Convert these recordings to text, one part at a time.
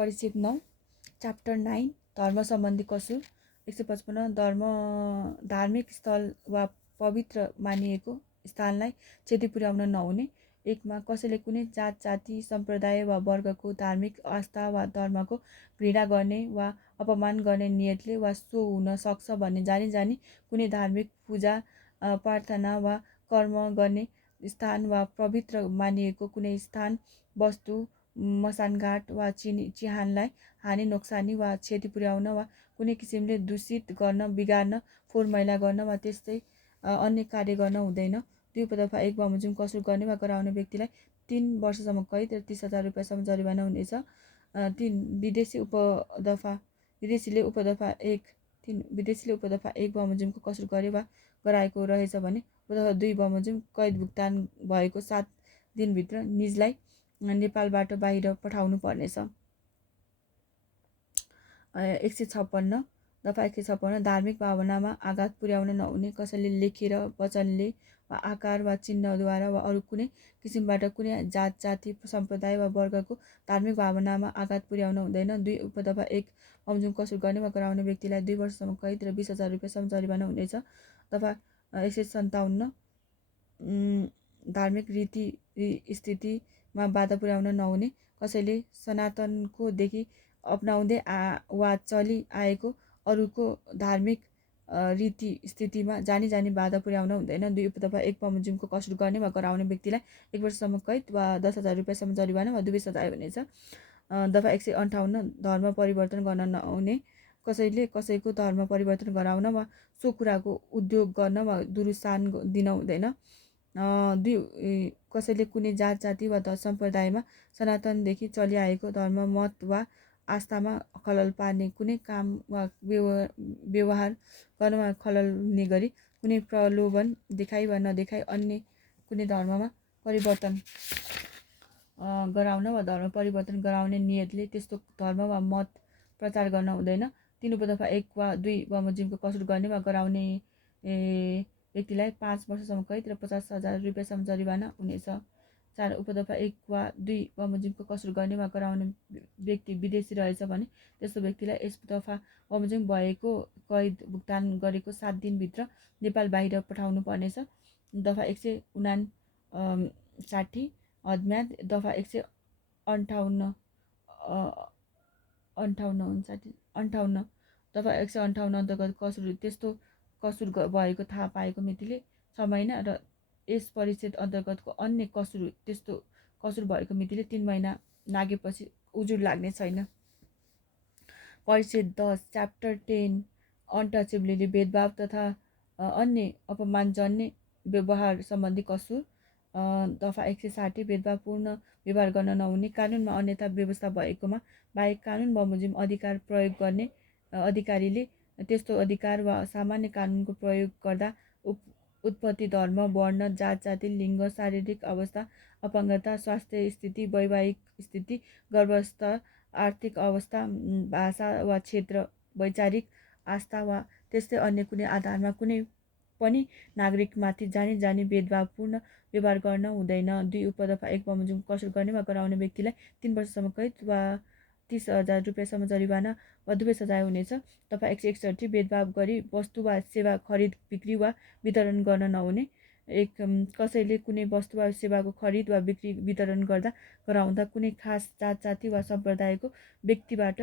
परिच्छेद 9 च्याप्टर 9 धर्म सम्बन्धी कसुर 155 धार्मिक स्थल वा पवित्र मानिएको स्थानलाई क्षति पुर्याउन नहुने। 1 मा कसैले कुनै जात जाति सम्प्रदाय वा वर्गको धार्मिक आस्था वा धर्मको घृणा गर्ने वा अपमान गर्ने नियतले वा सो हुन सक्छ भन्ने जानी कुनै धार्मिक पूजा प्रार्थना वा कर्म गर्ने स्थान वा पवित्र मानिएको कुनै स्थान वस्तु मसानघाट वा चिहानलाई हानि नोक्सानी वा क्षति पुर्याउन वा कुनै किसिमले दूषित गर्न बिगार्न फोहोर मैला गर्न वा त्यस्तै अन्य कार्य गर्न हुँदैन। 2 उपदफा 1 बमोजिम कसुर गर्ने वा गराउने व्यक्तिलाई 3 वर्षसम्म कैद र 30,000 रुपियाँसम्म जरिवाना हुनेछ। 3 विदेशीले उपदफा 1 बमोजिमको कसुर गरे वा गराएको रहेछ भने उपदफा 2 बमोजिम कैद भुक्तान भएको 7 दिनभित्र निजलाई नेपालबाट बाहिर पठाउनु पर्नेछ। 156 दफा 156 धार्मिक भावनामा आघात पुर्याउन नहुने। कसैले लेखेर वचनले वा आकार वा चिन्हद्वारा वा अरू कुनै किसिमबाट कुनै जात जाति सम्प्रदाय वा वर्गको धार्मिक भावनामा आघात पुर्याउन हुँदैन। 2 उपदफा 1 बमोजिम कसुर गर्ने वा गराउने व्यक्तिलाई 2 वर्षसम्म कैद र 20,000 रुपियाँसम्म जरिवाना हुनेछ। दफा 157 धार्मिक रीति स्थितिमा बाधा पुर्याउन नहुने। कसैले सनातनको देखि अपनाउँदै वा चलि आएको अरूको धार्मिक रीति स्थितिमा जानी बाधा पुर्याउन हुँदैन। 2 उपदफा 1 बमोजिमको कसुर गर्ने वा गराउने व्यक्तिलाई 1 वर्षसम्म कैद वा 10,000 रुपियाँसम्म जरिवाना वा दुवै सजाय हुनेछ। दफा 158 धर्म परिवर्तन गर्न नहुने। कसैले कसैको धर्म परिवर्तन गराउन वा सो कुराको उद्योग गर्न वा दुरुसान दिन हुँदैन। 2 कसैले कुनै जात जाति वा सम्प्रदायमा सनातनदेखि चलिआएको धर्म मत वा आस्थामा खलल पार्ने कुनै काम वा व्यवहार गर्नमा खलल हुने गरी कुनै प्रलोभन देखाइ वा नदेखाइ अन्य कुनै धर्ममा परिवर्तन गराउन वा धर्म परिवर्तन गराउने नियतले त्यस्तो धर्म वा मत प्रचार गर्न हुँदैन। 3 उपदफा 1 वा 2 बमोजिमको कसुर गर्ने वा गराउने व्यक्तिलाई 5 वर्षसम्म कैद र 50,000 रुपियाँसम्म जरिवाना हुनेछ। 4 उपदफा 1 वा 2 बमोजिमको कसुर गर्ने वा गराउने व्यक्ति विदेशी रहेछ भने त्यस्तो व्यक्तिलाई यस दफा बमोजिम भएको कैद भुक्तान गरेको 7 दिनभित्र नेपाल बाहिर पठाउनु पर्नेछ। दफा 159 हदम्याद। दफा 158 दफा 158 अन्तर्गत कसुर त्यस्तो कसुर भएको थाहा पाएको मितिले 6 महिना र यस परिच्छेद अन्तर्गतको अन्य कसुर त्यस्तो कसुर भएको मितिले 3 महिना नागेपछि उजुर लाग्ने छैन। परिच्छेद 10 च्याप्टर 10 अनटचेबिलिटी भेदभाव तथा अन्य अपमानजन्य व्यवहार सम्बन्धी कसुर। दफा 160 भेदभावपूर्ण व्यवहार गर्न नहुने। कानुनमा अन्यथा व्यवस्था भएकोमा बाहेक कानुन बमोजिम अधिकार प्रयोग गर्ने अधिकारीले त्यस्तो अधिकार वा सामान्य कानुनको प्रयोग गर्दा उत्पत्ति धर्म वर्ण जात जाति लिङ्ग शारीरिक अवस्था अपाङ्गता स्वास्थ्य स्थिति वैवाहिक स्थिति गर्भस्थ आर्थिक अवस्था भाषा वा क्षेत्र वैचारिक आस्था वा त्यस्तै अन्य कुनै आधारमा कुनै पनि नागरिकमाथि जानी भेदभावपूर्ण व्यवहार गर्न हुँदैन। 2 उपदफा 1 बमोजिम कसुर गर्ने वा गराउने व्यक्तिलाई 3 वर्षसम्म कैद वा 30,000 रुपियाँसम्म जरिवाना वा दुवै सजाय हुनेछ। दफा 161 भेदभाव गरी वस्तु वा सेवा खरिद बिक्री वा वितरण गर्न नहुने। 1 कसैले कुनै वस्तु वा सेवाको खरिद वा बिक्री वितरण गर्दा गराउँदा कुनै खास जात जाति वा सम्प्रदायको व्यक्तिबाट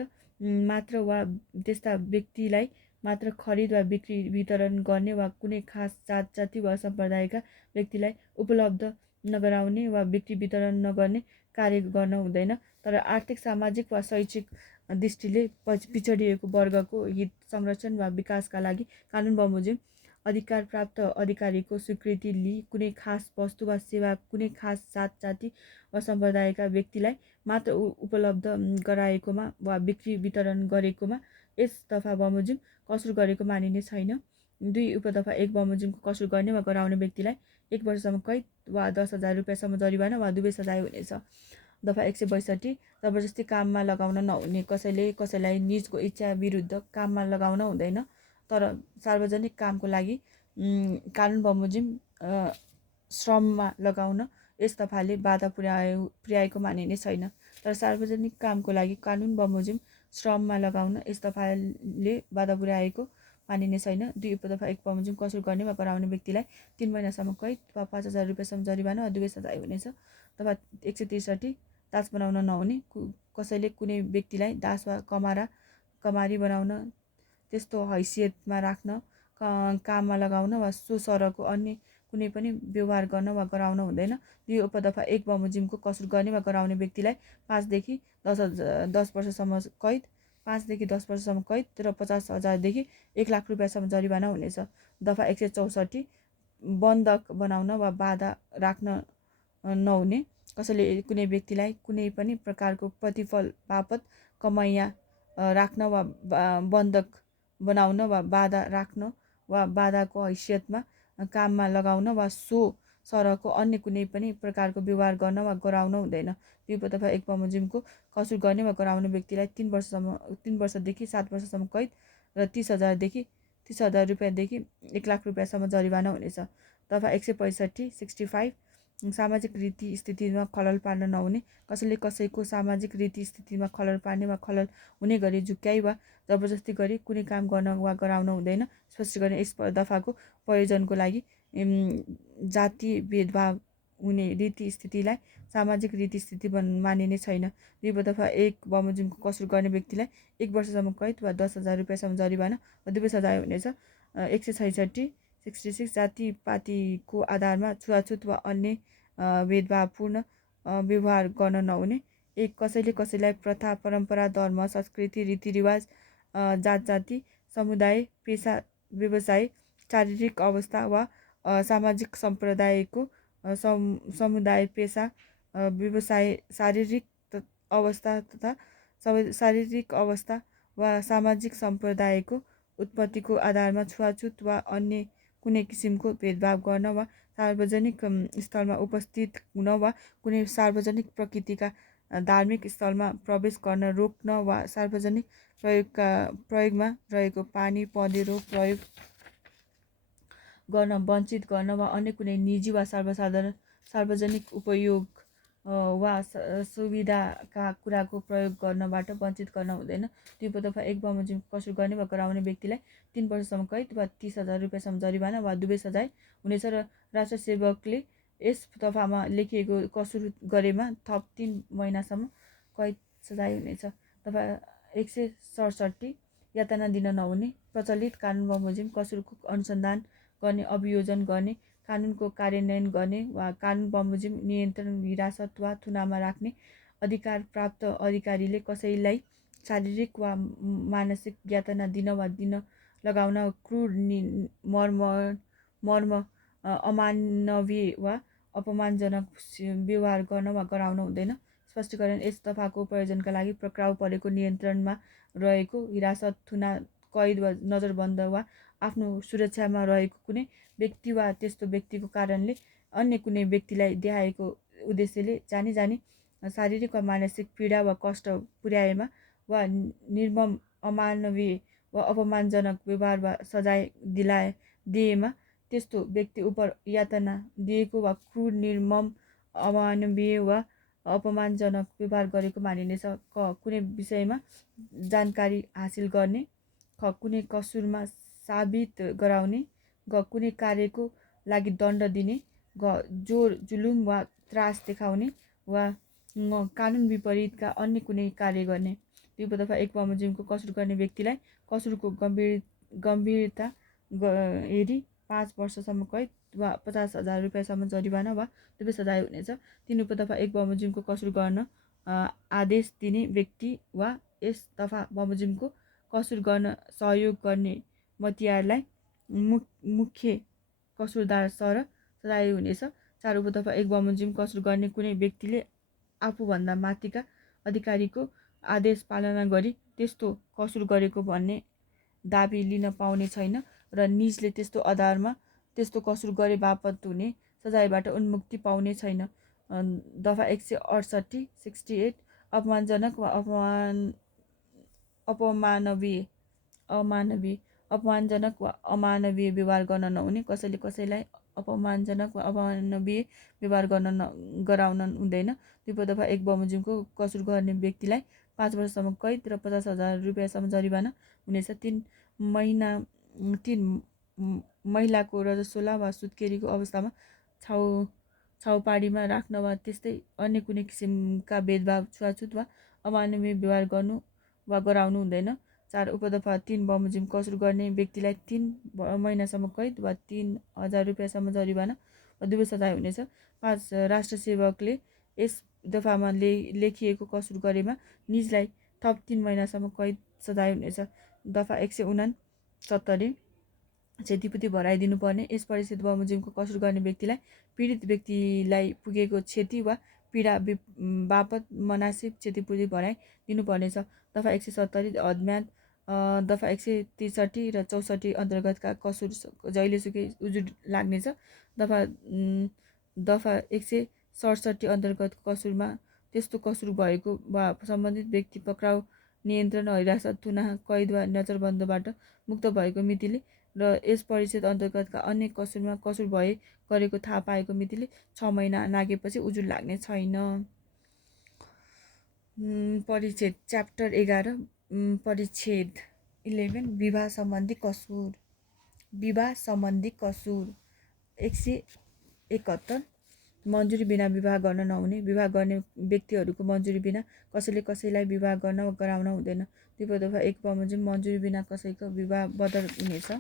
मात्र वा त्यस्ता व्यक्तिलाई मात्र खरिद वा बिक्री वितरण गर्ने वा कुनै खास जात जाति वा सम्प्रदायका व्यक्तिलाई उपलब्ध नगराउने वा बिक्री वितरण नगर्ने कार्य गर्न हुँदैन। तर आर्थिक सामाजिक वा शैक्षिक दृष्टिले पिछडिएको वर्गको हित संरक्षण वा विकासका लागि कानुन बमोजिम अधिकार प्राप्त अधिकारीको स्वीकृति लिई कुनै खास वस्तु वा सेवा कुनै खास जात जाति वा सम्प्रदायका व्यक्तिलाई मात्र उपलब्ध गराएकोमा वा बिक्री वितरण गरेकोमा यस दफा बमोजिम कसुर गरेको मानिने छैन। 2 उपदफा 1 बमोजिमको कसुर गर्ने वा गराउने व्यक्तिलाई 1 वर्षसम्म कैद वा 10,000 रुपियाँसम्म जरिवाना वा दुवै सजाय हुनेछ। दफा 162 जबरजस्ती काममा लगाउन नहुने। कसैले कसैलाई निजको इच्छा विरुद्ध काममा लगाउन हुँदैन। तर सार्वजनिक कामको लागि कानुन बमोजिम श्रममा लगाउन यस दफाले बाधा पुर्याएको मानिने छैन। तर सार्वजनिक कामको लागि कानुन बमोजिम श्रममा लगाउन यस दफाले बाधा पुर्याएको मानिने छैन। 2 उपदफा 1 बमोजिम कसुर गर्ने वा गराउने व्यक्तिलाई 3 महिनासम्म कैद वा 5,000 रुपियाँसम्म जरिवाना वा दुवै सजाय हुनेछ। दफा 163 दास बनाउन नहुने। कसैले कुनै व्यक्तिलाई दास वा कमारी बनाउन, त्यस्तो हैसियतमा राख्न, काममा लगाउन वा सो सरहको अन्य कुनै पनि व्यवहार गर्न वा गराउन हुँदैन। 2 उपदफा 1 बमोजिमको कसुर गर्ने वा गराउने व्यक्तिलाई 5 देखि 10 वर्षसम्म कैद, 5 देखि 10 वर्षसम्म कैद र 50,000 देखि 1 लाख रुपियाँसम्म जरिवाना हुनेछ। दफा 164 बन्धक बनाउन वा बाधा राख्न नहुने। कसैले कुनै व्यक्तिलाई कुनै पनि प्रकारको प्रतिफल बापत कमाइया राख्न वा बन्धक बनाउन वा बाधा राख्न वा बाधाको हैसियतमा काममा लगाउन वा सो सरहको अन्य कुनै पनि प्रकारको व्यवहार गर्न वा गराउन हुँदैन। 2 उपदफा 1 बमोजिमको कसुर गर्ने वा गराउने व्यक्तिलाई 3 वर्षदेखि 7 वर्षसम्म कैद र 30,000 रुपियाँदेखि 1 लाख रुपियाँसम्म जरिवाना हुनेछ। दफा 165 65 सामाजिक रीति स्थितिमा खलल पार्न नहुने। कसैले कसैको सामाजिक रीति स्थितिमा खलल पार्ने वा खलल हुने गरी झुक्याइ वा जबरजस्ती गरी कुनै काम गर्न वा गराउन हुँदैन। स्पष्टीकरण यस दफाको प्रयोजनको लागि जाति भेदभाव हुने रीति स्थितिलाई सामाजिक रीति स्थिति मानिने छैन। 2 उपदफा 1 बमोजिमको कसुर गर्ने व्यक्तिलाई 1 वर्षसम्म कैद वा 10,000 रुपियाँसम्म जरिवाना वा दुवै सजाय हुनेछ। 166 66 जातिपातीको आधारमा छुवाछुत वा अन्य भेदभावपूर्ण व्यवहार गर्न नहुने। 1 कसैले कसैलाई प्रथा परम्परा धर्म संस्कृति रीतिरिवाज जात-जाति समुदाय पेसा व्यवसाय शारीरिक अवस्था वा सामाजिक सम्प्रदायको समुदाय पेसा व्यवसाय शारीरिक अवस्था तथा शारीरिक अवस्था वा सामाजिक सम्प्रदायको उत्पत्तिको आधारमा छुवाछुत वा अन्य कुनै किसिमको भेदभाव गर्न वा सार्वजनिक स्थलमा उपस्थित हुन वा कुनै सार्वजनिक प्रकृतिका धार्मिक स्थलमा प्रवेश गर्न रोक्न वा सार्वजनिक प्रयोगमा रहेको पानी पँधेरो प्रयोग गर्न वञ्चित गर्न वा अन्य कुनै निजी वा सार्वजनिक उपयोग वा सुविधाका कुराको प्रयोग गर्नबाट वञ्चित गर्न हुँदैन। 2 उपदफा 1 बमोजिम कसुर गर्ने वा गराउने व्यक्तिलाई 3 वर्षसम्म कैद वा 30,000 रुपियाँसम्म जरिवाना वा दुवै सजाय हुनेछ र राष्ट्र सेवकले यस दफामा लेखिएको कसुर गरेमा थप 3 महिनासम्म कैद सजाय हुनेछ। दफा 167 यातना दिन नहुने। प्रचलित कानुन बमोजिम कसुरको अनुसन्धान गर्ने, अभियोजन गर्ने, कानुनको कार्यान्वयन गर्ने वा कानुन बमोजिम नियन्त्रण हिरासत वा थुनामा राख्ने अधिकार प्राप्त अधिकारीले कसैलाई शारीरिक वा मानसिक यातना दिन वा दिन लगाउन क्रूर मर्म अमानवीय वा अपमानजनक व्यवहार गर्न वा गराउन हुँदैन। स्पष्टीकरण यस दफाको प्रयोजनका लागि पक्राउ परेको, नियन्त्रणमा रहेको, हिरासत थुना कैद वा नजरबन्द वा आफ्नो सुरक्षामा रहेको कुनै व्यक्ति वा त्यस्तो व्यक्तिको कारणले अन्य कुनै व्यक्तिलाई देखाएको उद्देश्यले जानी जानी शारीरिक वा मानसिक पीडा वा कष्ट पुर्याएमा वा निर्मम अमानवीय वा अपमानजनक व्यवहार वा सजाय दिएमा त्यस्तो व्यक्ति उप यातना दिएको वा क्रूर निर्मम अमानवीय वा अपमानजनक व्यवहार गरेको मानिनेछ। क कुनै विषयमा जानकारी हासिल गर्ने। ख कुनै कसुरमा साबित गराउने। ग कुनै कार्यको लागि दण्ड दिने। ग जोर जुलुम वा त्रास देखाउने वा कानुन विपरीतका अन्य कुनै कार्य गर्ने। 2 उपदफा 1 बमोजिमको कसुर गर्ने व्यक्तिलाई कसुरको गम्भीरता हेरी 5 वर्षसम्म कैद वा 50,000 रुपियाँसम्म जरिवाना वा दुवै सजाय हुनेछ। 3 उपदफा 1 बमोजिमको कसुर गर्न आदेश दिने व्यक्ति वा यस दफा बमोजिमको कसुर गर्न सहयोग गर्ने मतियारलाई मुख्य कसुरदार सर सजाय हुनेछ। 4 उपदफा 1 बमोजिम कसुर गर्ने कुनै व्यक्तिले आफूभन्दा माथिका अधिकारीको आदेश पालना गरी त्यस्तो कसुर गरेको भन्ने दाबी लिन पाउने छैन र निजले त्यस्तो आधारमा त्यस्तो कसुर गरे बापत हुने सजायबाट उन्मुक्ति पाउने छैन। दफा 168 68 अपमानजनक वा अपमानजनक वा अमानवीय व्यवहार गर्न नहुने। कसैले कसैलाई अपमानजनक वा अमानवीय व्यवहार गराउन हुँदैन। 2 बमोजिमको कसुर गर्ने व्यक्तिलाई 5 वर्षसम्म कैद र 50,000 रुपियाँसम्म जरिवाना हुनेछ। 3 महिलाको रजस्वला वा सुत्केरीको अवस्थामा छाउपाडीमा राख्न वा त्यस्तै अन्य कुनै किसिमका भेदभाव, छुवाछुत वा अमानवीय व्यवहार गर्नु वा गराउनु हुँदैन। 4 उपदफा 3 बमोजिम कसुर गर्ने व्यक्तिलाई 3 महिनासम्म कैद वा 3,000 रुपियाँसम्म जरिवाना वा दुवै सजाय हुनेछ। 5 राष्ट्र सेवकले यस दफामा लेखिएको कसुर गरेमा निजलाई थप 3 महिनासम्म कैद सजाय हुनेछ। दफा 169 क्षतिपूर्ति भराइदिनुपर्ने। यस परिचित बमोजिमको कसुर गर्ने व्यक्तिलाई पीडित व्यक्तिलाई पुगेको क्षति वा पीडा बापत मनासिब क्षतिपूर्ति भराइ दिनुपर्नेछ। दफा 170 हदम्याद। दफा 163 र 64 अन्तर्गतका कसुर जहिलेसुकै उजुर लाग्नेछ। दफा 167 अन्तर्गतको कसुरमा त्यस्तो कसुर भएको वा सम्बन्धित व्यक्ति पक्राउ, नियन्त्रण, हिरासत, थुनाह, कैद वा नजरबन्दबाट मुक्त भएको मितिले र यस परिच्छेद अन्तर्गतका अन्य कसुरमा कसुर गरेको थाहा पाएको मितिले 6 महिना नागेपछि उजुर लाग्ने छैन। परिच्छेद च्याप्टर 11 परिच्छेद 11 विवाह सम्बन्धी कसुर। विवाह सम्बन्धी कसुर 171 मन्जुरी बिना विवाह गर्न नहुने। विवाह गर्ने व्यक्तिहरूको मन्जुरी बिना कसैले कसैलाई विवाह गर्न वा गराउन हुँदैन। 2 बमोजिम मन्जुरी बिना कसैको विवाह बदर हुनेछ।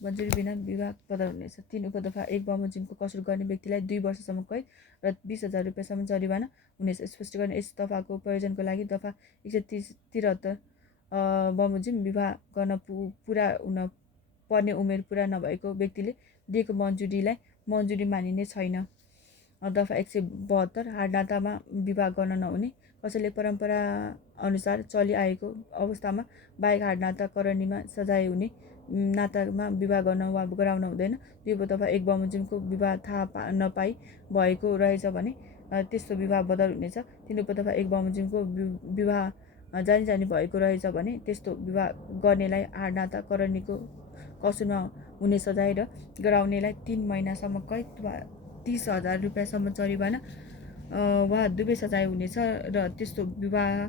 मन्जुरी बिना विवाह बदर हुनेछ। 3 उपदफा 1 बमोजिमको कसुर गर्ने व्यक्तिलाई 2 वर्षसम्म कैद र 20,000 रुपियाँसम्म जरिवाना हुनेछ। स्पष्टीकरण यस दफाको प्रयोजनको लागि दफा 173 बमोजिम विवाह गर्न पुरा हुन पर्ने उमेर पुरा नभएको व्यक्तिले दिएको मन्जुरीलाई मन्जुरी मानिने छैन। दफा 172 हाडनातामा विवाह गर्न नहुने। कसैले परम्परा अनुसार चलिआएको अवस्थामा बाहेक हाडनाता करणीमा सजाय हुने नातामा विवाह गर्न वा गराउन हुँदैन। 2 दफा 1 बमोजिमको विवाह थाहा नपाई भएको रहेछ भने त्यस्तो विवाह बदर हुनेछ। 3 उपदफा 1 बमोजिमको विवाह जानी भएको रहेछ भने त्यस्तो विवाह गर्नेलाई हाडनाता करणीको कसुरमा हुने सजाय र गराउनेलाई 3 महिनासम्म कैद वा 30,000 रुपियाँसम्म जरिवाना वा दुवै सजाय हुनेछ र त्यस्तो विवाह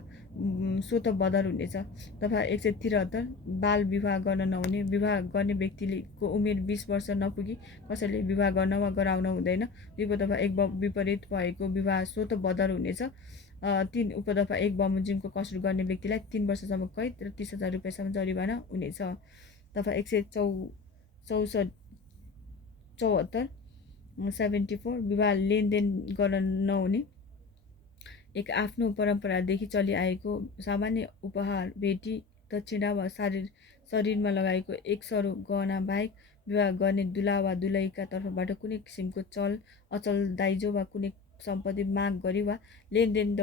स्वत बदर हुनेछ। दफा 173 बाल विवाह गर्न नहुने। विवाह गर्ने व्यक्तिको उमेर 20 वर्ष नपुगी कसैले विवाह गर्न वा गराउन हुँदैन। 2 दफा 1 विपरीत भएको विवाह स्वत बदर हुनेछ। 3 उपदफा 1 बमोजिमको कसुर गर्ने व्यक्तिलाई 3 वर्षसम्म कैद र 30,000 रुपियाँसम्म जरिवाना हुनेछ। दफा 174 74 विवाह लेनदेन गर्न नहुने। एक आफ्नो परम्परादेखि चलिआएको सामान्य उपहार, भेटी, दक्षिणा वा शरीरमा लगाएको एक सरो गहना बाहेक विवाह गर्ने दुला वा दुलहीका तर्फबाट कुनै किसिमको चल अचल दाइजो वा कुनै सम्पत्ति माग गरी वा लेनदेन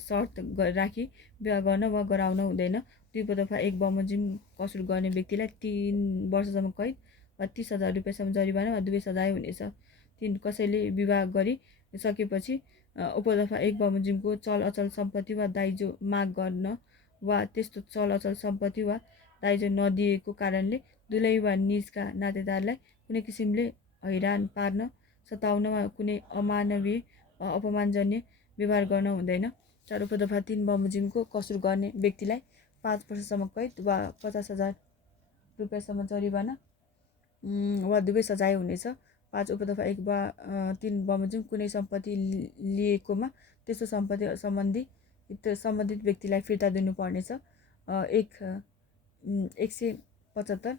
शर्त राखी विवाह गर्न वा गराउन हुँदैन। 2 दफा 1 बमोजिम कसुर गर्ने व्यक्तिलाई 3 वर्षसम्म कैद वा 30,000 रुपियाँसम्म जरिवाना वा दुवै सजाय हुनेछ। 3 कसैले विवाह गरी सकेपछि उपदफा 1 बमोजिमको चल अचल सम्पत्ति वा दाइजो माग गर्न वा त्यस्तो चल अचल सम्पत्ति वा दाइजो नदिएको कारणले दुलही वा निजका नातेदारलाई कुनै किसिमले हैरान पार्न, सताउन वा कुनै अमानवीय वा अपमानजन्य व्यवहार गर्न हुँदैन। 4 उपदफा 3 बमोजिमको कसुर गर्ने व्यक्तिलाई 5 वर्षसम्म कैद वा 50,000 रुपियाँसम्म जरिवाना वा दुवै सजाय हुनेछ। 5 उपदफा 1 वा 3 बमोजिम कुनै सम्पत्ति लिएकोमा त्यस्तो सम्पत्ति सम्बन्धित व्यक्तिलाई फिर्ता दिनुपर्नेछ। 175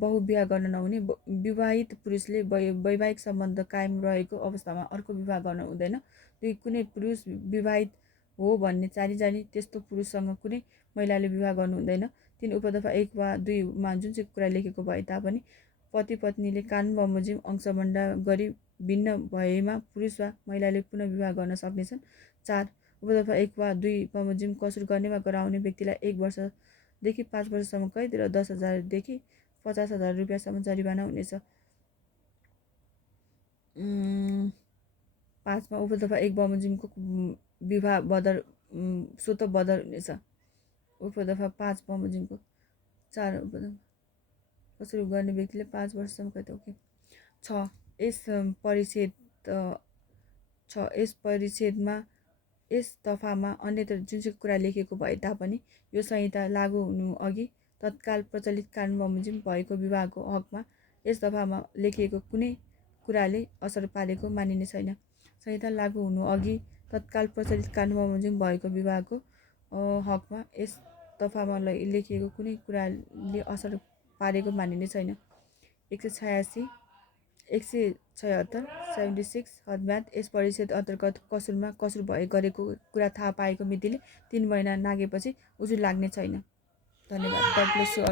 बहुविवाह गर्न नहुने। विवाहित पुरुषले वैवाहिक सम्बन्ध कायम रहेको अवस्थामा अर्को विवाह गर्न हुँदैन। 2 कुनै पुरुष विवाहित हो भन्ने जानी त्यस्तो पुरुषसँग कुनै महिलाले विवाह गर्नु हुँदैन। 3 उपदफा 1 वा 2 मा जुन चाहिँ कुरा लेखेको भए तापनि पति पत्नीले कानुन बमोजिम अंशबन्डा गरी भिन्न भएमा पुरुष वा महिलाले पुनः विवाह गर्न सक्नेछन्। 4 उपदफा 1 वा 2 बमोजिम कसुर गर्ने वा गराउने व्यक्तिलाई 1 वर्षदेखि 5 वर्षसम्म कैद र 10,000 देखि 50,000 रुपियाँसम्म जरिवाना हुनेछ। 5 उपदफा 1 बमोजिमको विवाह बदर स्वत बदर हुनेछ। उपदफा 5 बमोजिमको 4 उपदफा कसुर गर्ने व्यक्तिले 5 वर्षसम्म कैद। ओके। छ। यस परिच्छेद यस परिच्छेदमा यस दफामा अन्यत्र जुनसुकै कुरा लेखिएको भए तापनि यो संहिता लागू हुनु अघि तत्काल प्रचलित कानुन बमोजिम भएको विवाहको हकमा यस दफामा लेखिएको कुनै कुराले असर पारेको मानिने छैन। संहिता लागू हुनु अघि तत्काल प्रचलित कानुन बमोजिम भएको विवाहको हकमा यस दफामा लेखिएको कुनै कुराले असर पारेको मानिने छैन। 186 176 76 हदम्याद यस परिच्छेद अन्तर्गत कसुरमा कसुर गरेको कुरा थाहा पाएको मितिले 3 महिना नाघेपछि उजुर लाग्ने छैन। धन्यवाद। God bless you all.